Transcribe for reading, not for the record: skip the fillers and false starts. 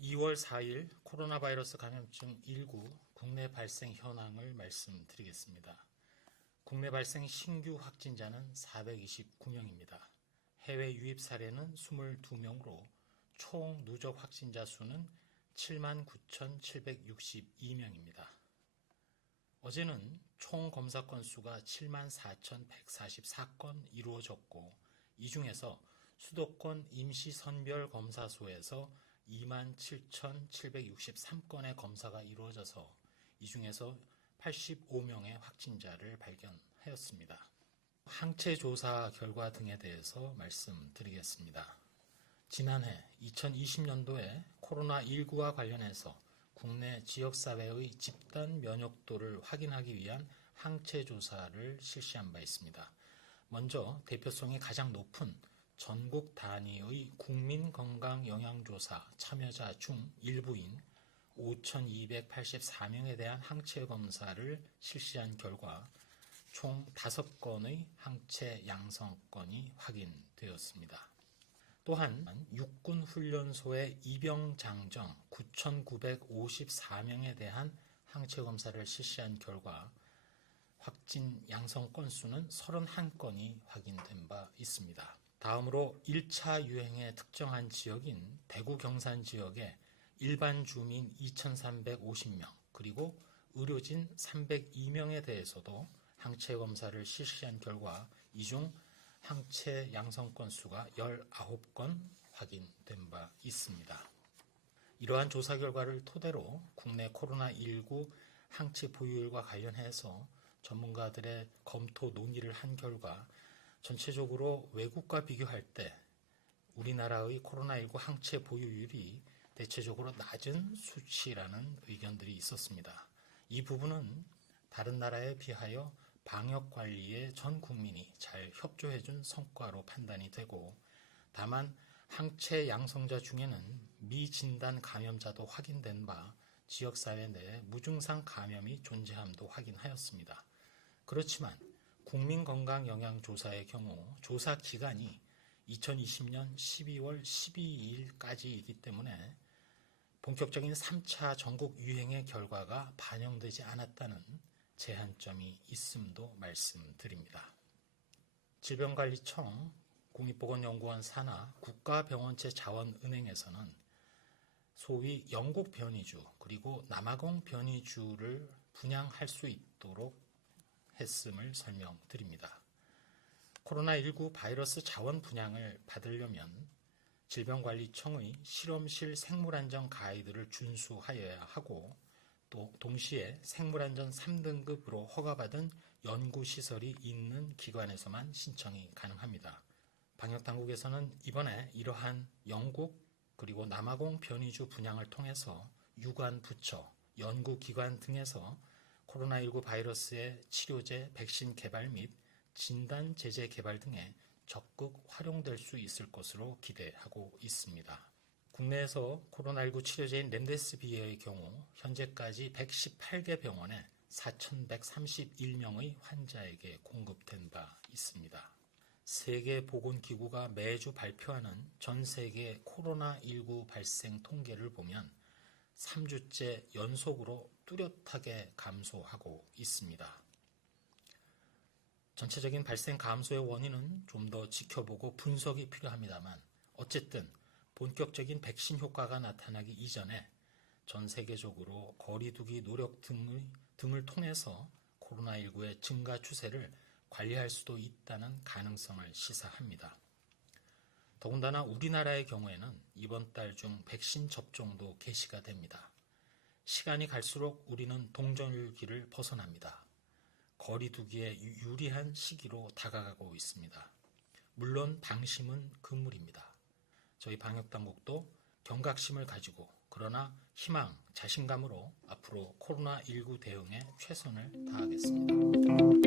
(2월 4일) 코로나 바이러스 감염증 19 국내 발생 현황을 말씀드리겠습니다. 국내 발생 신규 확진자는 429명입니다. 해외 유입 사례는 22명으로 총 누적 확진자 수는 79,762명입니다. 어제는 총 검사 건수가 74,144건 이루어졌고, 이 중에서 수도권 임시선별검사소에서 27,763건의 검사가 이루어져서 이 중에서 85명의 확진자를 발견하였습니다. 항체 조사 결과 등에 대해서 말씀드리겠습니다. 지난해 2020년도에 코로나19와 관련해서 국내 지역사회의 집단 면역도를 확인하기 위한 항체 조사를 실시한 바 있습니다. 먼저 대표성이 가장 높은 전국 단위의 국민건강영양조사 참여자 중 일부인 5,284명에 대한 항체 검사를 실시한 결과 총 5건의 항체 양성건이 확인되었습니다. 또한 육군훈련소의 입영장정 9,954명에 대한 항체 검사를 실시한 결과 확진 양성 건수는 31건이 확인된 바 있습니다. 다음으로 1차 유행의 특정한 지역인 대구 경산 지역의 일반 주민 2,350명 그리고 의료진 302명에 대해서도 항체 검사를 실시한 결과 이 중 항체 양성 건수가 19건 확인된 바 있습니다. 이러한 조사 결과를 토대로 국내 코로나19 항체 보유율과 관련해서 전문가들의 검토 논의를 한 결과 전체적으로 외국과 비교할 때 우리나라의 코로나19 항체 보유율이 대체적으로 낮은 수치라는 의견들이 있었습니다. 이 부분은 다른 나라에 비하여 방역관리에 전 국민이 잘 협조해준 성과로 판단이 되고, 다만 항체 양성자 중에는 미진단 감염자도 확인된 바 지역사회 내 무증상 감염이 존재함도 확인하였습니다. 그렇지만 국민건강영양조사의 경우 조사 기간이 2020년 12월 12일까지이기 때문에 본격적인 3차 전국 유행의 결과가 반영되지 않았다는 제한점이 있음도 말씀드립니다. 질병관리청, 국립보건연구원 산하, 국가병원체 자원은행에서는 소위 영국 변이주 그리고 남아공 변이주를 분양할 수 있도록 했음을 설명드립니다. 코로나19 바이러스 자원 분양을 받으려면 질병관리청의 실험실 생물안전 가이드를 준수하여야 하고, 또 동시에 생물안전 3등급으로 허가받은 연구시설이 있는 기관에서만 신청이 가능합니다. 방역당국에서는 이번에 이러한 영국 그리고 남아공 변이주 분양을 통해서 유관 부처, 연구기관 등에서 코로나19 바이러스의 치료제, 백신 개발 및 진단 제제 개발 등에 적극 활용될 수 있을 것으로 기대하고 있습니다. 국내에서 코로나19 치료제인 렘데시비르의 경우 현재까지 118개 병원에 4,131명의 환자에게 공급된 바 있습니다. 세계보건기구가 매주 발표하는 전 세계 코로나19 발생 통계를 보면 3주째 연속으로 뚜렷하게 감소하고 있습니다. 전체적인 발생 감소의 원인은 좀 더 지켜보고 분석이 필요합니다만, 어쨌든 본격적인 백신 효과가 나타나기 이전에 전 세계적으로 거리두기 노력 등을 통해서 코로나19의 증가 추세를 관리할 수도 있다는 가능성을 시사합니다. 더군다나 우리나라의 경우에는 이번 달 중 백신 접종도 개시가 됩니다. 시간이 갈수록 우리는 동전율기를 벗어납니다. 거리두기에 유리한 시기로 다가가고 있습니다. 물론 방심은 금물입니다. 저희 방역당국도 경각심을 가지고, 그러나 희망, 자신감으로 앞으로 코로나19 대응에 최선을 다하겠습니다.